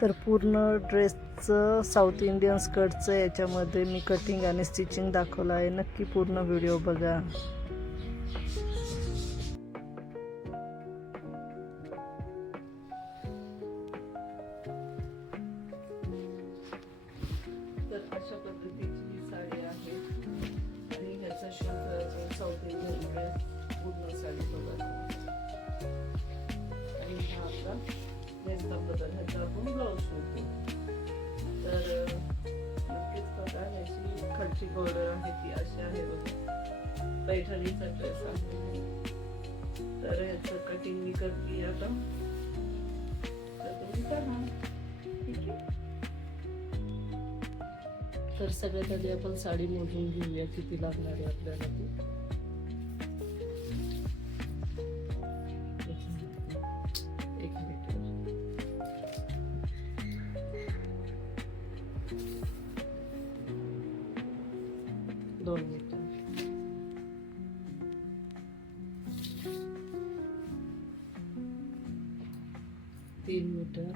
तर पूर्ण ड्रेसचं साऊथ इंडियन स्कर्टचं याच्यामध्ये मी कटिंग आणि स्टिचिंग दाखवलं आहे. नक्की पूर्ण व्हिडिओ बघा. तर अशा पद्धतीची ही साडी आहे आणि ह्याचा शूट साऊथ इंडियन ड्रेस पूर्ण साडी बघा. आणि हा आपला ड्रेसचा बदल ह्याचा आपण ब्लाऊज शिवतो. तर नक्कीच बघा, ह्याची खालची बॉर्डर आहे ती अशी आहे बघा, पैठणीचा ड्रेस आहे. तर ह्याचं कटिंग मी करते आता, तर तुम्ही करा. ठीक आहे. तर सगळ्यात आधी आपण साडी मोजून घेऊया किती लागणार आहे आपल्याला ती. एक मीटर, 2 मीटर, 3 मीटर,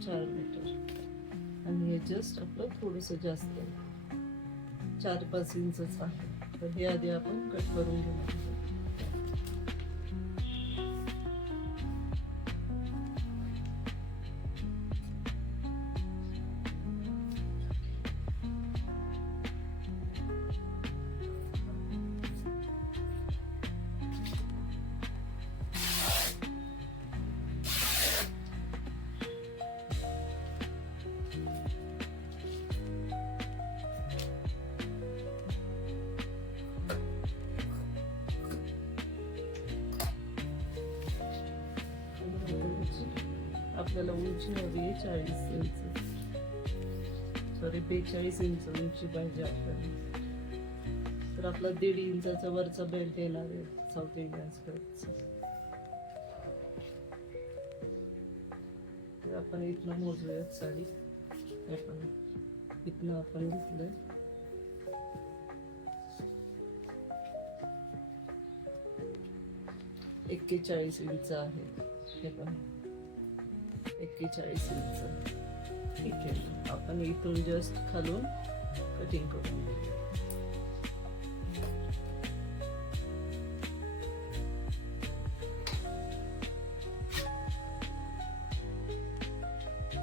4 मीटर आणि हे जस्ट आपलं थोडंसं जास्त 4-5 इंचच आहे. तर हे आधी आपण कट करून घेऊ. आपल्याला उंची हवी आहे 40 इंच, सॉरी 42 इंच उंची पाहिजे आपल्याला. तर आपला 1.5 इंचाचा वरचा बेल्ट येणार आहे साऊथ इंडियन स्कर्टचा. तर आपण इथनं मोजूयात साडी. आपण इथनं आपण घेतलंय 41 इंच आहे. हे पण 41 इंच. ठीक आहे. आपण इथून जस्ट खालून कटिंग करून घेऊया.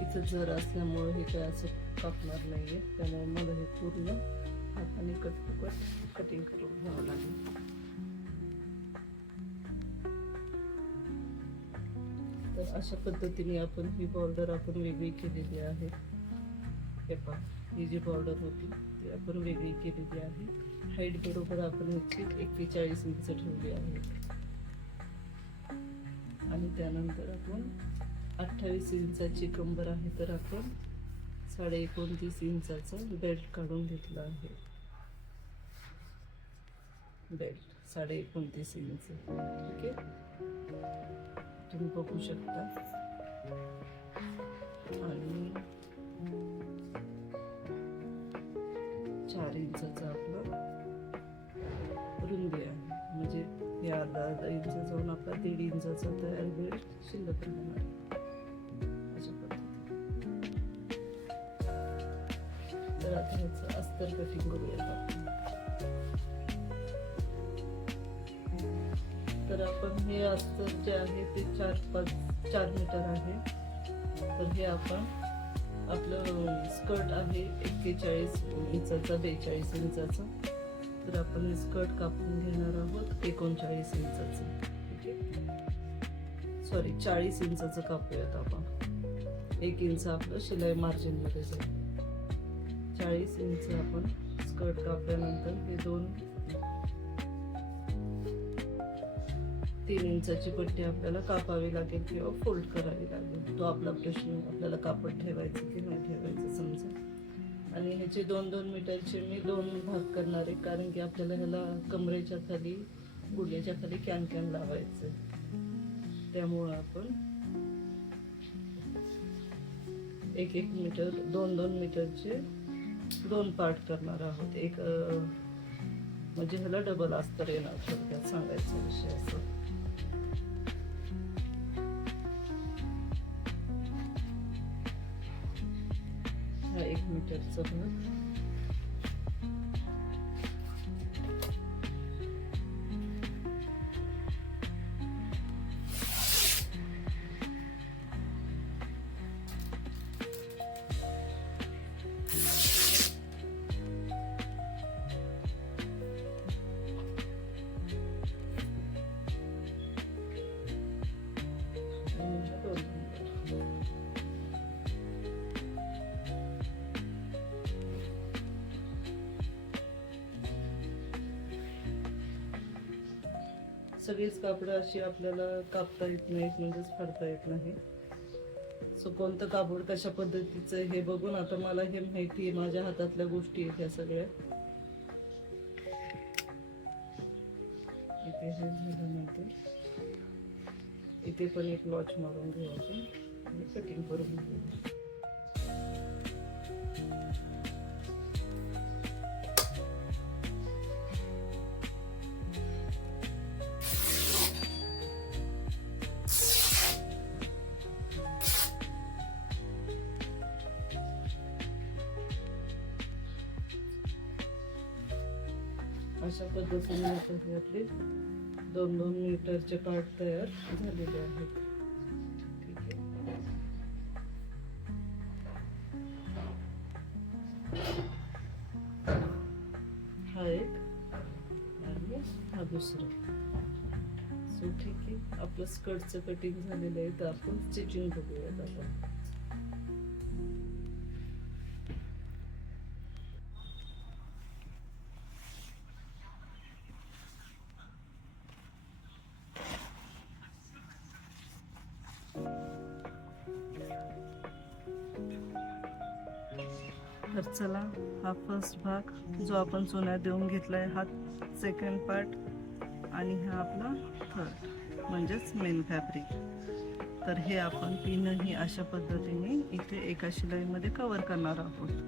इथं जर असल्यामुळे हे काय असं कापणार नाहीये, त्यामुळे मला हे पूर्ण हाताने कटिंग करून घ्यावं लागेल. तर अशा पद्धतीने आपण ही बॉर्डर आपण वेगळी केलेली आहे. हे पहा, ही जी बॉर्डर होती ती आपण वेगळी केलेली आहे. हाईट बरोबर आपण ह्याची 41 इंच ठेवली आहे आणि त्यानंतर आपण 28 इंचाची कंबर आहे, तर आपण 29.5 इंचाचा बेल्ट काढून घेतला आहे. Belt 29.5 inch. ठीक आहे, तुम्ही बघू शकता. आणि 4 इंचाचा आपला रुंदी आहे, म्हणजे हे अर्धा इंच जाऊन आपला 1.5 इंचाचा तयार बेल्ट शिल्लक राहणार. अशा पद्धतीने. तर आता ह्याचं अस्तर कटिंग करूयात आपण. तर आपण हे अस्तर जे आहे ते 4 मीटर आहे. तर हे आपण आपलं स्कर्ट आहे 41 इंचाचा 42 इंचाचा. तर आपण हे स्कर्ट कापून घेणार आहोत 39 इंचाचं. ठीक आहे, सॉरी 40 इंचाचं कापूयात आपण. 1 इंच आपलं शिलाई मार्जिन मध्ये जाईल. 40 इंच आपण स्कर्ट कापल्यानंतर हे 3 इंचाची पट्टी आपल्याला कापावी लागेल किंवा फोल्ड करावी लागेल. तो आपला प्रश्न, आपल्याला कापड ठेवायचं की नाही ठेवायचं समजा. आणि ह्याचे 2-2 मीटरचे मी 2 भाग करणार आहे, कारण की आपल्याला ह्याला कमरेच्या खाली, गुडघ्याच्या खाली कॅन लावायचं. त्यामुळं आपण 1-1 मीटर 2-2 मीटरचे 2 पार्ट करणार आहोत. एक म्हणजे ह्याला डबल अस्तर येणार, थोडक्यात सांगायचा विषय असं. हा 1 मीटरचा भाग. सगळीच कापडं अशी आपल्याला कापता येत नाहीत, म्हणजेच फाडता येत नाही. सो कोणतं कापड कशा पद्धतीचं हे बघून आता मला हे माहिती आहे, माझ्या हातातल्या गोष्टी आहेत ह्या सगळ्या. इथे हे झाल्यानंतर इथे पण एक लॉच मारून घेऊ आपण आणि कटिंग करून घेऊ. अशा पद्धतीने आता हे आपले 2-2 मीटरचे पार्ट तयार झालेले आहेत. ठीक आहे. हा एक आणि हा दुसरा. सो ठीक आहे, आपलं स्कर्टचं कटिंग झालेलं आहे, तर आपण स्टिचिंग बघूयात आपण. तर चला, हा फर्स्ट भाग जो आपण चुन्या देऊन घेतलाय, हा सेकंड पार्ट आणि हा आपला थर्ड म्हणजेच मेन फॅब्रिक. तर हे आपण तीनही अशा पद्धतीने इथे एका शिलाईमध्ये कव्हर करणार आहोत.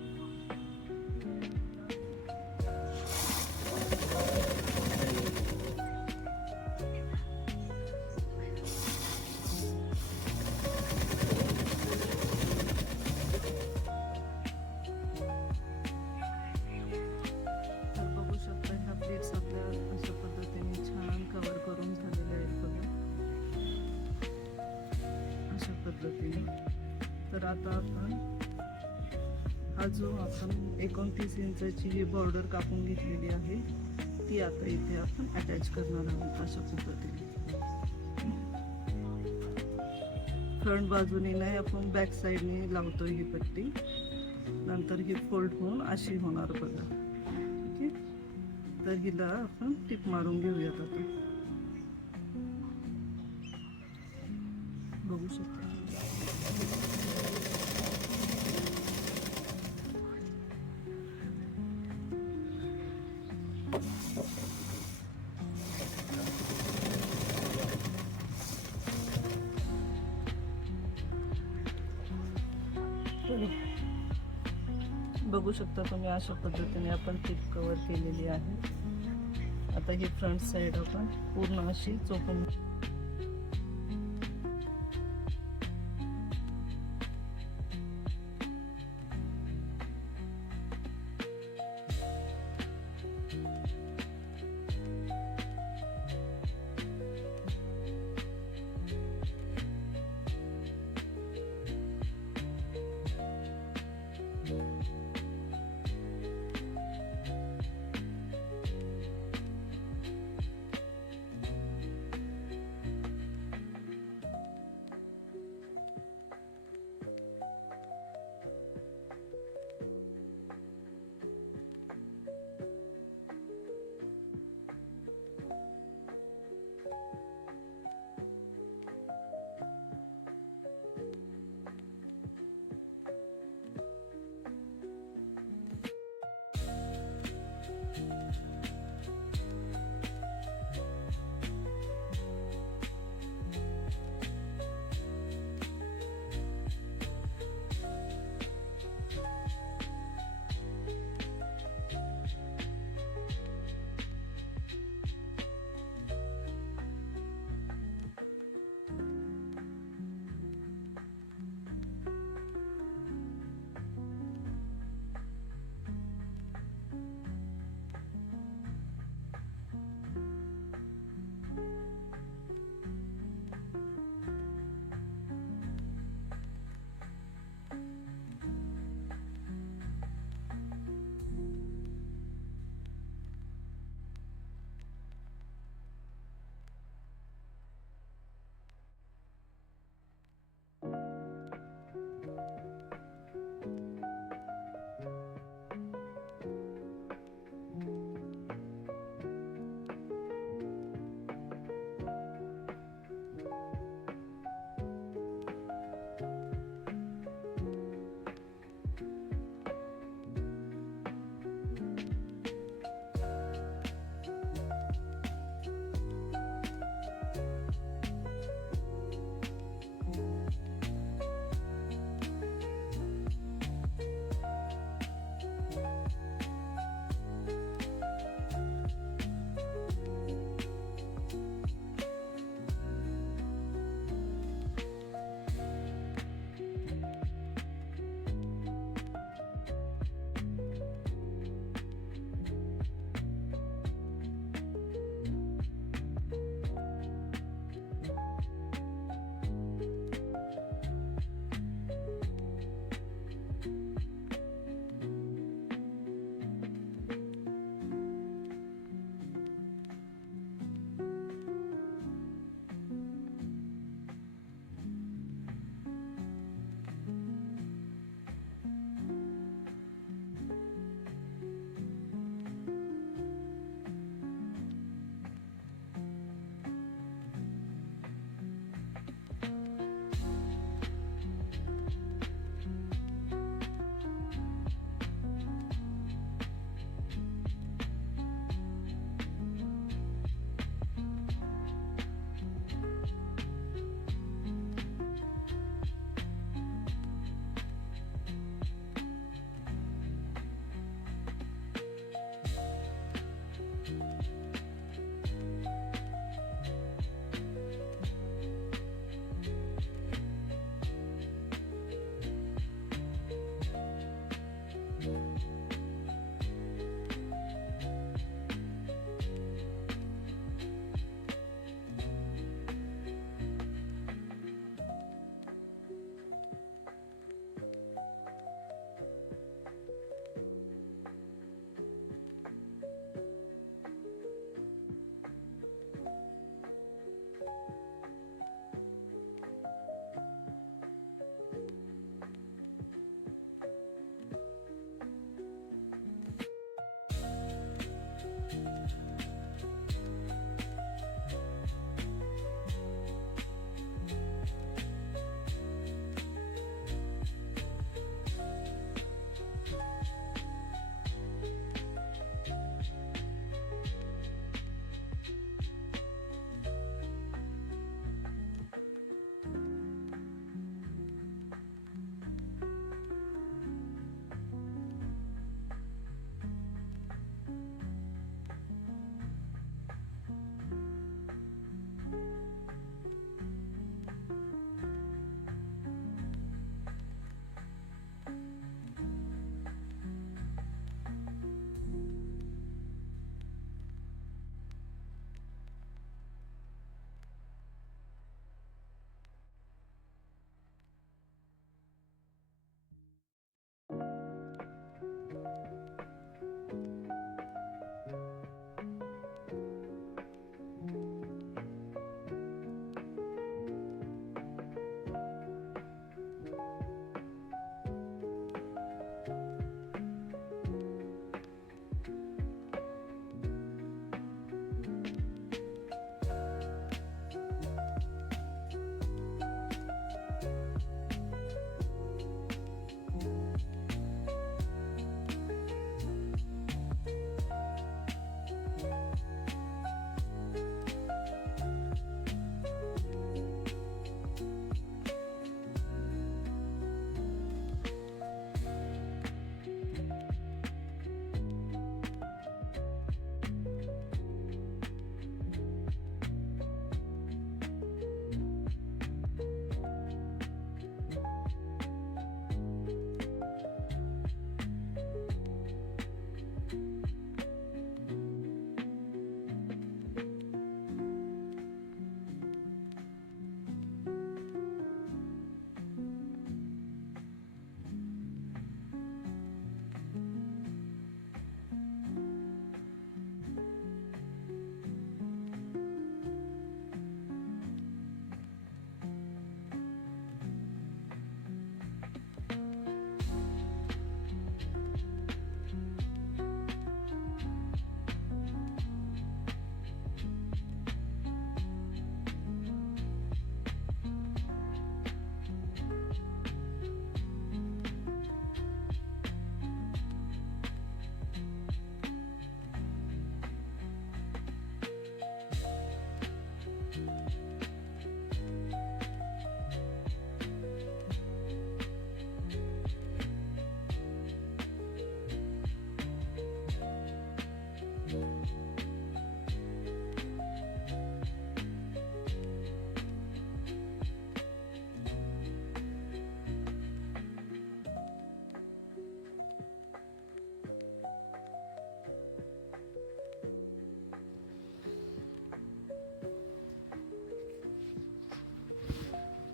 तर आता आपण हा जो आपण 29 इंचाची ही बॉर्डर कापून घेतलेली आहे, ती आता इथे आपण अटॅच करणार आहोत अशा पद्धतीने. फ्रंट बाजूने नाही, आपण बॅक साईडने लावतोय ही पट्टी. नंतर ही फोल्ड होऊन अशी होणार बघा. ठीक आहे, तर हिला आपण टिप मारून घेऊयात आता. बघू शकता. बघू शकता तुम्ही, अशा पद्धतीने आपण टिप कव्हर केलेली आहे. आता ही फ्रंट साइड आपण पूर्ण अशी चोपून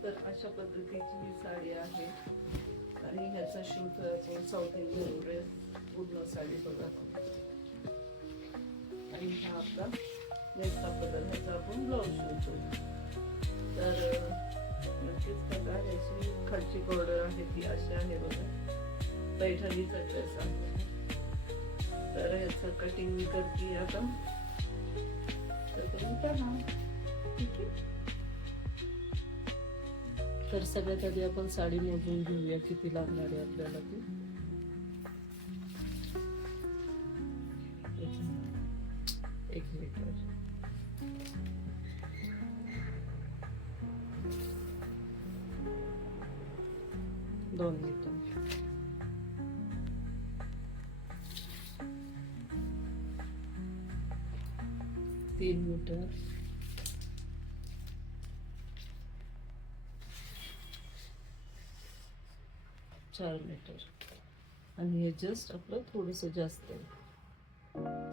तर अशा पद्धतीची ही साडी आहे आणि ह्याचा शूट आपण साऊथ इंडियन ड्रेस पूर्ण साडी बघा. आणि हा आपला नेक्स्ट कलर ह्याचा आपण ब्लाऊज शिवतो. तर नक्कीच बघा, ह्याची खालची बॉर्डर आहे ती अशी आहे बघा, पैठणीचा ड्रेस आहे. तर ह्याचं कटिंग मी करते आता. तर तुम्ही पहा. ठीक आहे. तर सगळ्यात आधी आपण साडी मोजून घेऊया किती लागणार आहे आपल्याला ती. एक मीटर, 2 मीटर, 3 मीटर, 4 मीटर आणि हे जस्ट आपलं थोडंसं जास्त आहे,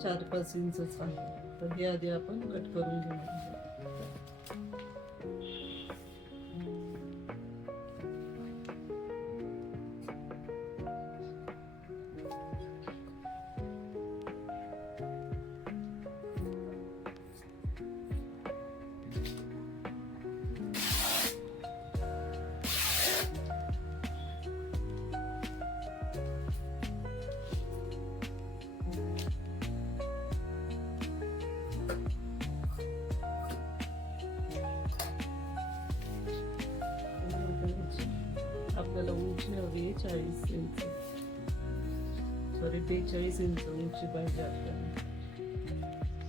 4-5 इंचच आहे. तर हे आधी आपण कट करून घेणार. आपल्याला उंची हवी 40 इंच, सॉरी 42 इंच उंची पाहिजे आपल्याला.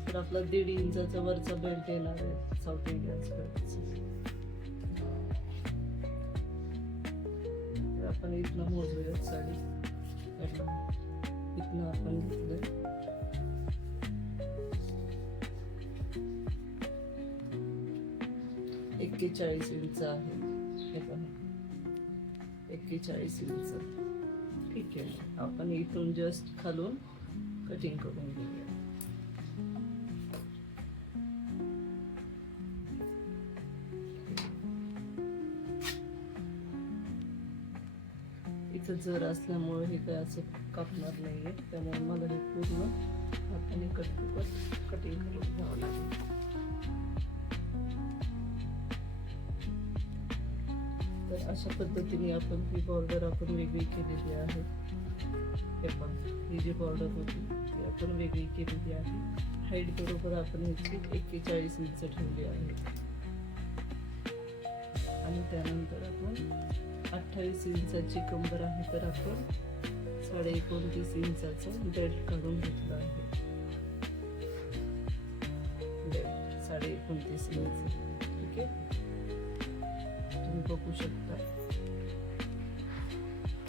तर आपला 1.5 इंचाचा वरचा बेल्ट येणार आहे साऊथ इंडियन स्कर्टचा. तर आपण इथनं मोजूयात साडी. इथनं आपण घेतलंय 41 इंच आहे. हे पहा 41 इंच. ठीक आहे. आपण इथून जस्ट खालून कटिंग करून घेऊया. इथं जर असल्यामुळे हे काय असं कापणार नाहीये, त्यामुळे मला हे पूर्ण हाताने कटिंग करून घ्यावं लागेल. तर अशा पद्धतीने आपण ही बॉर्डर आपण वेगळी केलेली आहे. हे पण ही जी बॉर्डर होती ती आपण वेगळी केलेली आहे. हाईट बरोबर आपण ह्याची 41 इंच ठेवली आहे आणि त्यानंतर आपण 28 इंचाची कंबर आहे, तर आपण 29.5 इंचाचं बेल्ट काढून घेतलं आहे. Belt 29.5 inch. ठीक आहे. तुम्ही बघू शकता.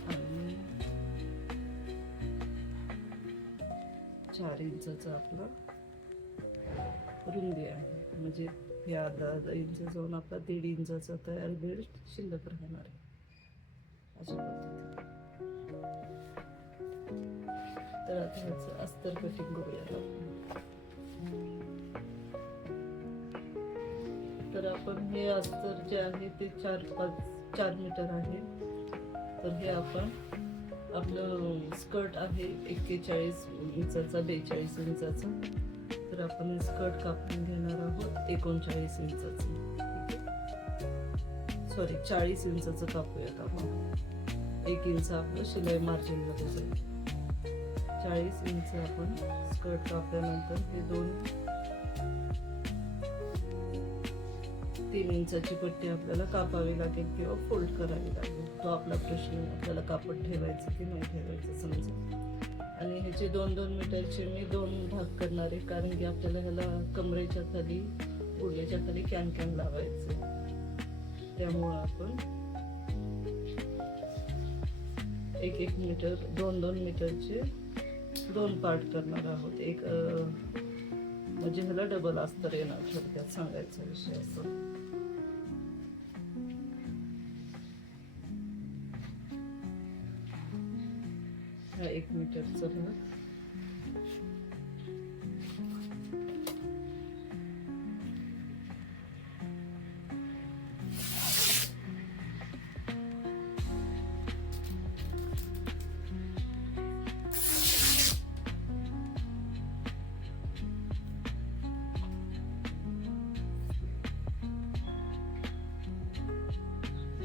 आणि 4 इंचाचा आपला रुंदी आहे, म्हणजे हे अर्धा इंच जाऊन आपला 1.5 इंचाचा तयार बेल्ट शिल्लक राहणार आहे. अशा पद्धतीने. तर आता ह्याचं अस्तर कटिंग करूयात आपण. तर आपण हे अस्तर जे आहे ते 4 मीटर आहे. तर हे आपण आपलं स्कर्ट आहे 41 इंचाचा 42 इंचाचा. तर आपण हे स्कर्ट कापून घेणार आहोत 39 इंचाचं. सॉरी 40 इंचाचं कापूयात आपण. 1 इंच आपलं शिलाई मार्जिन मध्ये जाईल. 40 इंच आपण स्कर्ट कापल्यानंतर हे 3 इंचाची पट्टी आपल्याला कापावी लागेल किंवा फोल्ड करावी लागेल. तो आपला प्रश्न आहे, आपल्याला कापड ठेवायचं की नाही ठेवायचं समजा. आणि ह्याचे 2-2 मीटरचे मी 2 भाग करणार आहे, कारण की आपल्याला ह्याला कमरेच्या खाली गुडघ्याच्या खाली कॅन लावायचे. त्यामुळं आपण 1-1 मीटर 2-2 मीटरचे 2 पार्ट करणार आहोत. एक म्हणजे ह्याला डबल अस्तर येणार, थोडक्यात सांगायचा विषय असं. हा 1 मीटरचा भाग.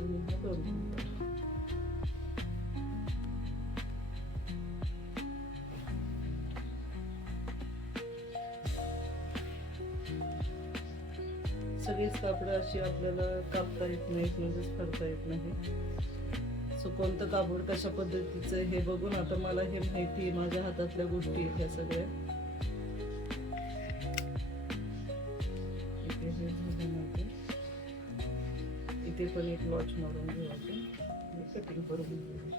आणि हा 2 नंबर. सगळीच कापडं अशी आपल्याला कापता येत नाहीत, म्हणजेच करता येत नाही. सो कोणतं कापड कशा पद्धतीचं हे बघून आता मला हे माहिती आहे, माझ्या हातातल्या गोष्टी आहेत ह्या सगळ्या. इथे हे झाल्यानंतर इथे पण एक वॉच मारून घेऊ आपण, कटिंग करून घेऊ.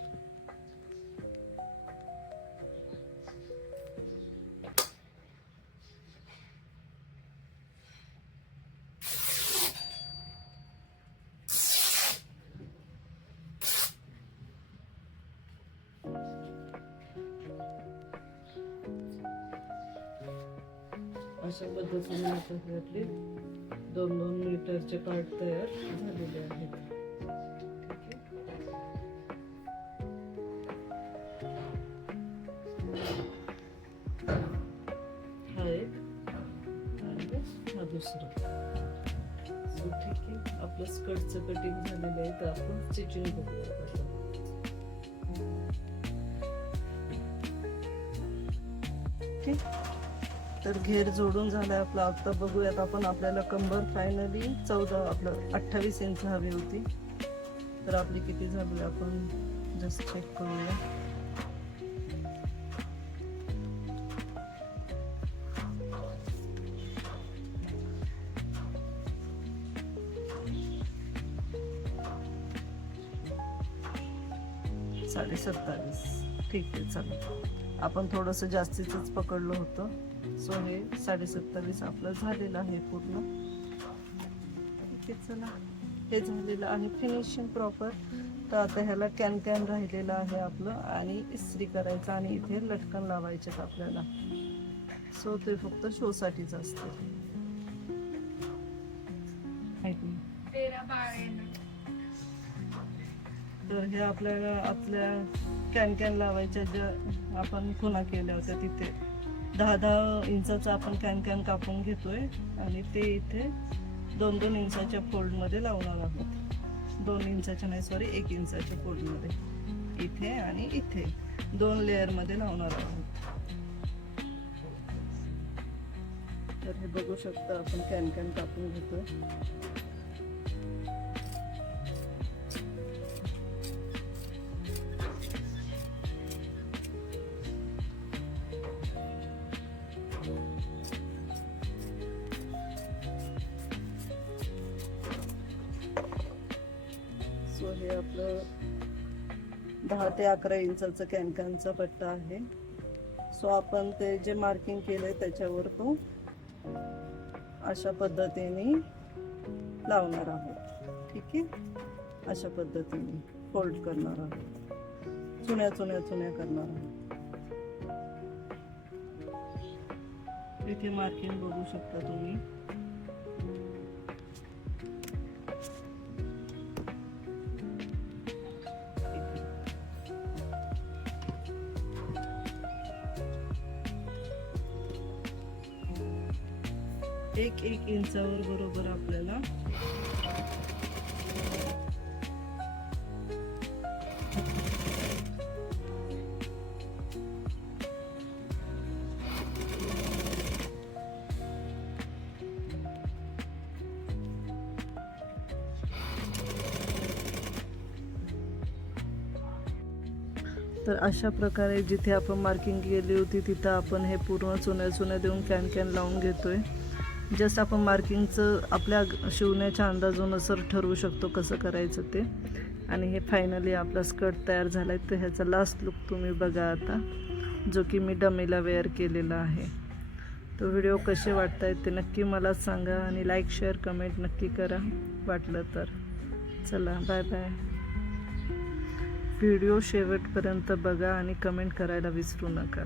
अशा पद्धतीने आता हे आपले 2-2 मीटरचे पार्ट तयार झालेले आहेत. हा एक आणि हा दुसरा. सो ठीक आहे, आपलं स्कर्टचं कटिंग झालेलं आहे. तर आपण स्टिचिंग बघूया आता. ठीक, तर घेर जोडून झालाय आपला. आता बघूयात आपण, आपल्याला कंबर फायनली 14 आपलं 28 इंच हवी होती. तर आपली किती झाली आपण जस्ट चेक करूया. $27.5. ठीक आहे, चला. आपण थोडंसं जास्तीचंच पकडलं होतं. सो हे 27.5 आपलं झालेलं आहे पूर्ण. ठीक आहे, चला. हे झालेलं आहे फिनिशिंग प्रॉपर. तर आता ह्याला कॅन राहिलेलं आहे आपलं, आणि इस्त्री करायचं आणि इथे लटकन लावायचे आपल्याला. सो ते फक्त शोसाठीच असतं. तर हे आपल्या कॅन लावायच्या ज्या आपण खुणा केल्या होत्या तिथे 10-10 इंचाचा आपण कॅन कापून घेतोय, आणि ते इथे 2-2 इंचाच्या फोल्डमध्ये लावणार आहोत. 2 इंचाच्या नाही, सॉरी 1 इंचाच्या फोल्डमध्ये इथे आणि इथे 2 लेअरमध्ये लावणार आहोत. तर हे बघू शकता आपण कॅन कापून घेतोय. सो हे आपलं 10 ते 11 इंचाचं कॅनचा पट्टा आहे. सो आपण ते जे मार्किंग केलंय त्याच्यावर तो अशा पद्धतीने लावणार आहोत. ठीक आहे, अशा पद्धतीने फोल्ड करणार आहोत, चुन्या करणार आहोत. इथे मार्किंग बघू शकता तुम्ही. एक इंचावर बरोबर आपल्याला तर अशा प्रकारे जिथे आपण मार्किंग केली होती तिथं आपण हे पूर्ण चुन्या देऊन कॅन लावून घेतोय. जस्ट आपण मार्किंगचं आपल्या शिवण्याच्या अंदाजानुसार ठरवू शकतो कसं करायचं ते. आणि हे फायनली आपला स्कर्ट तयार झाला आहे. तर ह्याचा लास्ट लुक तुम्ही बघा आता, जो की मी डमीला वेअर केलेला आहे. तो व्हिडिओ कसे वाटत आहेत ते नक्की मला सांगा, आणि लाईक शेअर कमेंट नक्की करा वाटलं तर. चला, बाय बाय. व्हिडिओ शेवटपर्यंत बघा आणि कमेंट करायला विसरू नका.